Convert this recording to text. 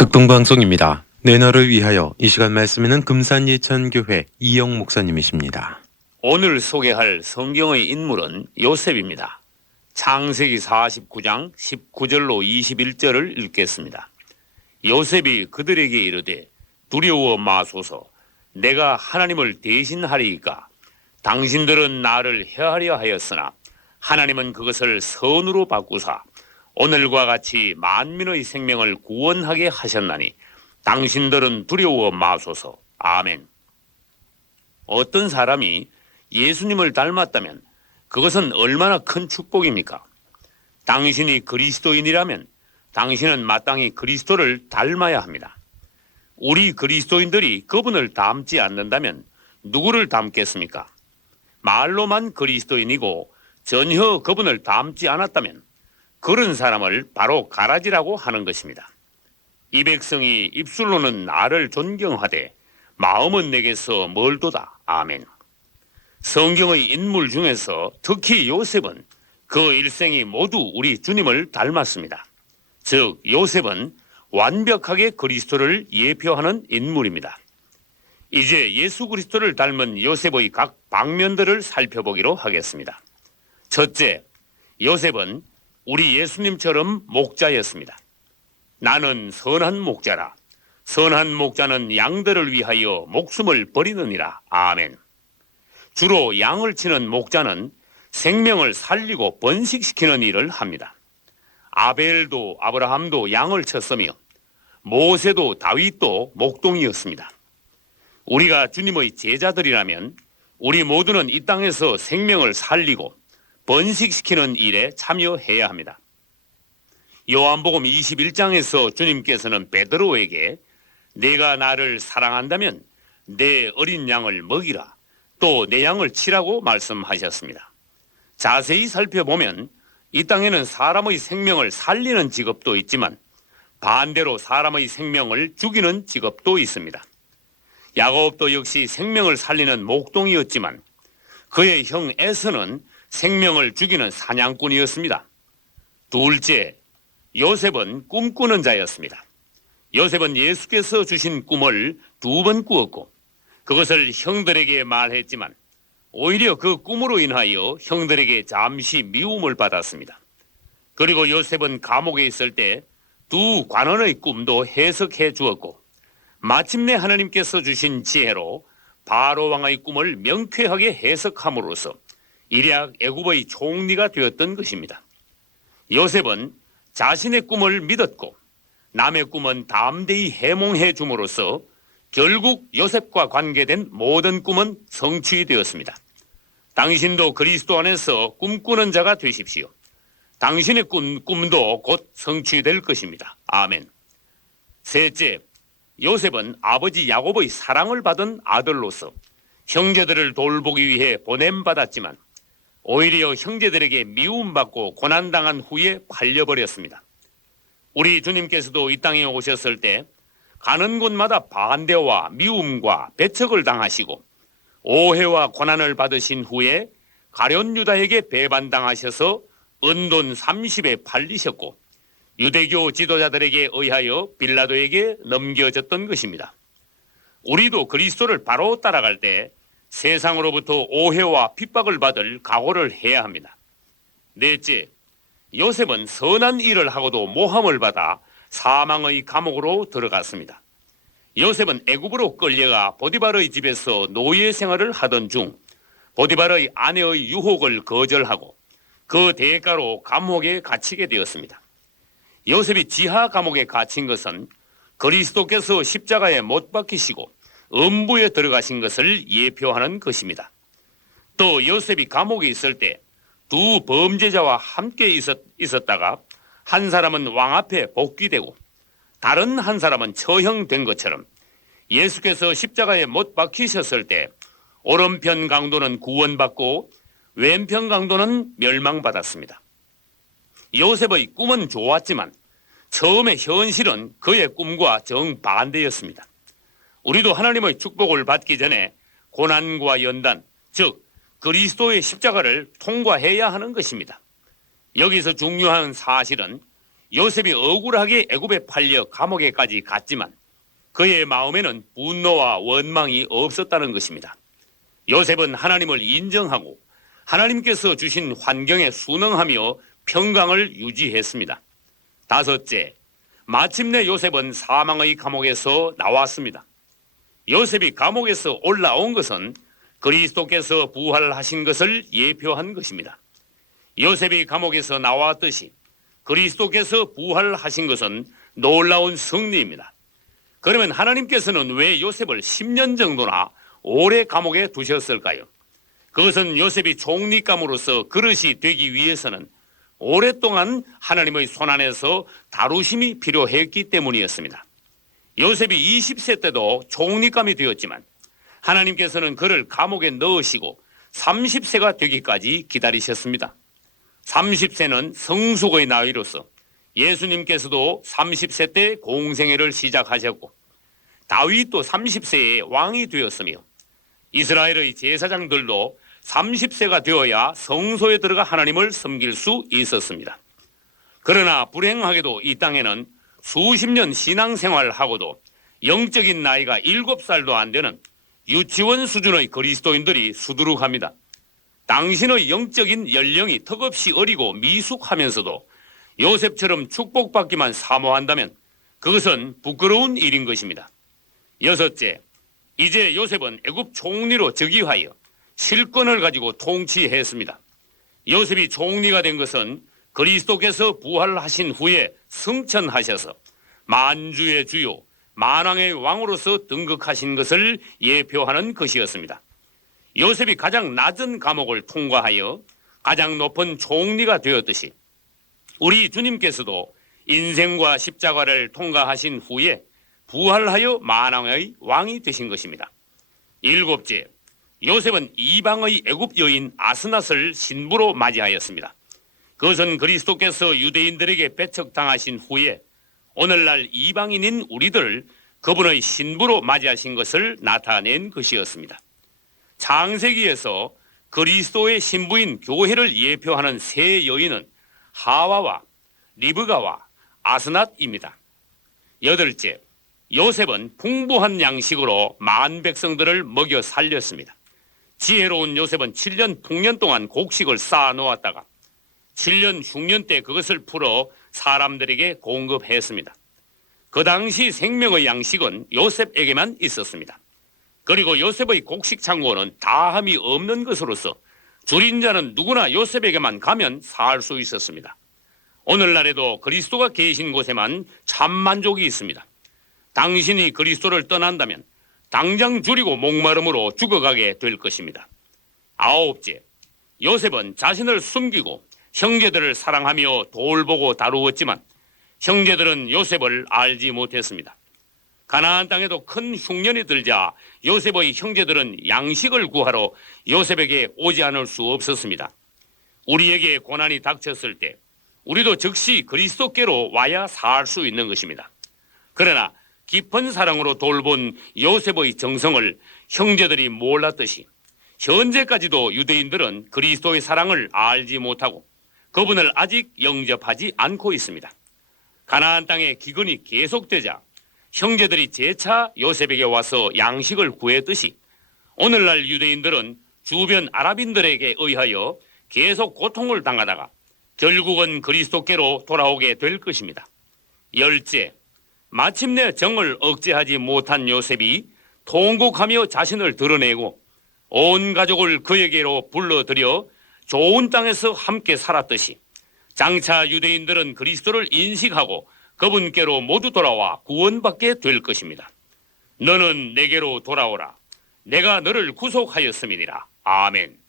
극동방송입니다. 내 너를 위하여 이 시간 말씀에는 금산예천교회 이영 목사님이십니다. 오늘 소개할 성경의 인물은 요셉입니다. 창세기 49장 19절로 21절을 읽겠습니다. 요셉이 그들에게 이르되 두려워 마소서, 내가 하나님을 대신하리이까. 당신들은 나를 해하려 하였으나 하나님은 그것을 선으로 바꾸사 오늘과 같이 만민의 생명을 구원하게 하셨나니 당신들은 두려워 마소서. 아멘. 어떤 사람이 예수님을 닮았다면 그것은 얼마나 큰 축복입니까? 당신이 그리스도인이라면 당신은 마땅히 그리스도를 닮아야 합니다. 우리 그리스도인들이 그분을 닮지 않는다면 누구를 닮겠습니까? 말로만 그리스도인이고 전혀 그분을 닮지 않았다면 그런 사람을 바로 가라지라고 하는 것입니다. 이 백성이 입술로는 나를 존경하되 마음은 내게서 멀도다. 아멘. 성경의 인물 중에서 특히 요셉은 그 일생이 모두 우리 주님을 닮았습니다. 즉 요셉은 완벽하게 그리스도를 예표하는 인물입니다. 이제 예수 그리스도를 닮은 요셉의 각 방면들을 살펴보기로 하겠습니다. 첫째, 요셉은 우리 예수님처럼 목자였습니다. 나는 선한 목자라. 선한 목자는 양들을 위하여 목숨을 버리느니라. 아멘. 주로 양을 치는 목자는 생명을 살리고 번식시키는 일을 합니다. 아벨도 아브라함도 양을 쳤으며 모세도 다윗도 목동이었습니다. 우리가 주님의 제자들이라면 우리 모두는 이 땅에서 생명을 살리고 번식시키는 일에 참여해야 합니다. 요한복음 21장에서 주님께서는 베드로에게 내가 나를 사랑한다면 내 어린 양을 먹이라, 또 내 양을 치라고 말씀하셨습니다. 자세히 살펴보면 이 땅에는 사람의 생명을 살리는 직업도 있지만 반대로 사람의 생명을 죽이는 직업도 있습니다. 야곱도 역시 생명을 살리는 목동이었지만 그의 형 에서는 생명을 죽이는 사냥꾼이었습니다. 둘째, 요셉은 꿈꾸는 자였습니다. 요셉은 예수께서 주신 꿈을 2번 꾸었고 그것을 형들에게 말했지만 오히려 그 꿈으로 인하여 형들에게 잠시 미움을 받았습니다. 그리고 요셉은 감옥에 있을 때 2 관원의 꿈도 해석해 주었고 마침내 하나님께서 주신 지혜로 바로 왕의 꿈을 명쾌하게 해석함으로써 일약 애굽의 총리가 되었던 것입니다. 요셉은 자신의 꿈을 믿었고 남의 꿈은 담대히 해몽해 줌으로써 결국 요셉과 관계된 모든 꿈은 성취되었습니다. 당신도 그리스도 안에서 꿈꾸는 자가 되십시오. 당신의 꿈도 곧 성취될 것입니다. 아멘. 셋째, 요셉은 아버지 야곱의 사랑을 받은 아들로서 형제들을 돌보기 위해 보냄받았지만 오히려 형제들에게 미움받고 고난당한 후에 팔려버렸습니다. 우리 주님께서도 이 땅에 오셨을 때 가는 곳마다 반대와 미움과 배척을 당하시고 오해와 고난을 받으신 후에 가룟 유다에게 배반당하셔서 은돈 30에 팔리셨고 유대교 지도자들에게 의하여 빌라도에게 넘겨졌던 것입니다. 우리도 그리스도를 바로 따라갈 때 세상으로부터 오해와 핍박을 받을 각오를 해야 합니다. 넷째, 요셉은 선한 일을 하고도 모함을 받아 사망의 감옥으로 들어갔습니다. 요셉은 애굽으로 끌려가 보디발의 집에서 노예 생활을 하던 중 보디발의 아내의 유혹을 거절하고 그 대가로 감옥에 갇히게 되었습니다. 요셉이 지하 감옥에 갇힌 것은 그리스도께서 십자가에 못 박히시고 음부에 들어가신 것을 예표하는 것입니다. 또 요셉이 감옥에 있을 때 2 범죄자와 함께 있었다가 한 사람은 왕 앞에 복귀되고 다른 한 사람은 처형된 것처럼 예수께서 십자가에 못 박히셨을 때 오른편 강도는 구원받고 왼편 강도는 멸망받았습니다. 요셉의 꿈은 좋았지만 처음에 현실은 그의 꿈과 정반대였습니다. 우리도 하나님의 축복을 받기 전에 고난과 연단, 즉 그리스도의 십자가를 통과해야 하는 것입니다. 여기서 중요한 사실은 요셉이 억울하게 애굽에 팔려 감옥에까지 갔지만 그의 마음에는 분노와 원망이 없었다는 것입니다. 요셉은 하나님을 인정하고 하나님께서 주신 환경에 순응하며 평강을 유지했습니다. 다섯째, 마침내 요셉은 사망의 감옥에서 나왔습니다. 요셉이 감옥에서 올라온 것은 그리스도께서 부활하신 것을 예표한 것입니다. 요셉이 감옥에서 나왔듯이 그리스도께서 부활하신 것은 놀라운 승리입니다. 그러면 하나님께서는 왜 요셉을 10년 정도나 오래 감옥에 두셨을까요? 그것은 요셉이 총리감으로서 그릇이 되기 위해서는 오랫동안 하나님의 손안에서 다루심이 필요했기 때문이었습니다. 요셉이 20세 때도 총리감이 되었지만 하나님께서는 그를 감옥에 넣으시고 30세가 되기까지 기다리셨습니다. 30세는 성숙의 나이로서 예수님께서도 30세 때 공생애를 시작하셨고 다윗도 30세에 왕이 되었으며 이스라엘의 제사장들도 30세가 되어야 성소에 들어가 하나님을 섬길 수 있었습니다. 그러나 불행하게도 이 땅에는 수십 년 신앙생활하고도 영적인 나이가 7살도 안 되는 유치원 수준의 그리스도인들이 수두룩합니다. 당신의 영적인 연령이 턱없이 어리고 미숙하면서도 요셉처럼 축복받기만 사모한다면 그것은 부끄러운 일인 것입니다. 여섯째, 이제 요셉은 애굽 총리로 즉위하여 실권을 가지고 통치했습니다. 요셉이 총리가 된 것은 그리스도께서 부활하신 후에 승천하셔서 만주의 주요 만왕의 왕으로서 등극하신 것을 예표하는 것이었습니다. 요셉이 가장 낮은 감옥을 통과하여 가장 높은 총리가 되었듯이 우리 주님께서도 인생과 십자가를 통과하신 후에 부활하여 만왕의 왕이 되신 것입니다. 일곱째, 요셉은 이방의 애굽 여인 아스낫을 신부로 맞이하였습니다. 그것은 그리스도께서 유대인들에게 배척당하신 후에 오늘날 이방인인 우리들을 그분의 신부로 맞이하신 것을 나타낸 것이었습니다. 창세기에서 그리스도의 신부인 교회를 예표하는 세 여인은 하와와 리브가와 아스낫입니다. 여덟째, 요셉은 풍부한 양식으로 만 백성들을 먹여 살렸습니다. 지혜로운 요셉은 7년 풍년 동안 곡식을 쌓아 놓았다가 7년 흉년 때 그것을 풀어 사람들에게 공급했습니다. 그 당시 생명의 양식은 요셉에게만 있었습니다. 그리고 요셉의 곡식 창고는 다함이 없는 것으로서 줄인 자는 누구나 요셉에게만 가면 살 수 있었습니다. 오늘날에도 그리스도가 계신 곳에만 참 만족이 있습니다. 당신이 그리스도를 떠난다면 당장 줄이고 목마름으로 죽어가게 될 것입니다. 아홉째, 요셉은 자신을 숨기고 형제들을 사랑하며 돌보고 다루었지만 형제들은 요셉을 알지 못했습니다. 가나안 땅에도 큰 흉년이 들자 요셉의 형제들은 양식을 구하러 요셉에게 오지 않을 수 없었습니다. 우리에게 고난이 닥쳤을 때 우리도 즉시 그리스도께로 와야 살 수 있는 것입니다. 그러나 깊은 사랑으로 돌본 요셉의 정성을 형제들이 몰랐듯이 현재까지도 유대인들은 그리스도의 사랑을 알지 못하고 그분을 아직 영접하지 않고 있습니다. 가나안 땅에 기근이 계속되자 형제들이 재차 요셉에게 와서 양식을 구했듯이 오늘날 유대인들은 주변 아랍인들에게 의하여 계속 고통을 당하다가 결국은 그리스도께로 돌아오게 될 것입니다. 열째, 마침내 정을 억제하지 못한 요셉이 통곡하며 자신을 드러내고 온 가족을 그에게로 불러들여 좋은 땅에서 함께 살았듯이 장차 유대인들은 그리스도를 인식하고 그분께로 모두 돌아와 구원받게 될 것입니다. 너는 내게로 돌아오라. 내가 너를 구속하였음이니라. 아멘.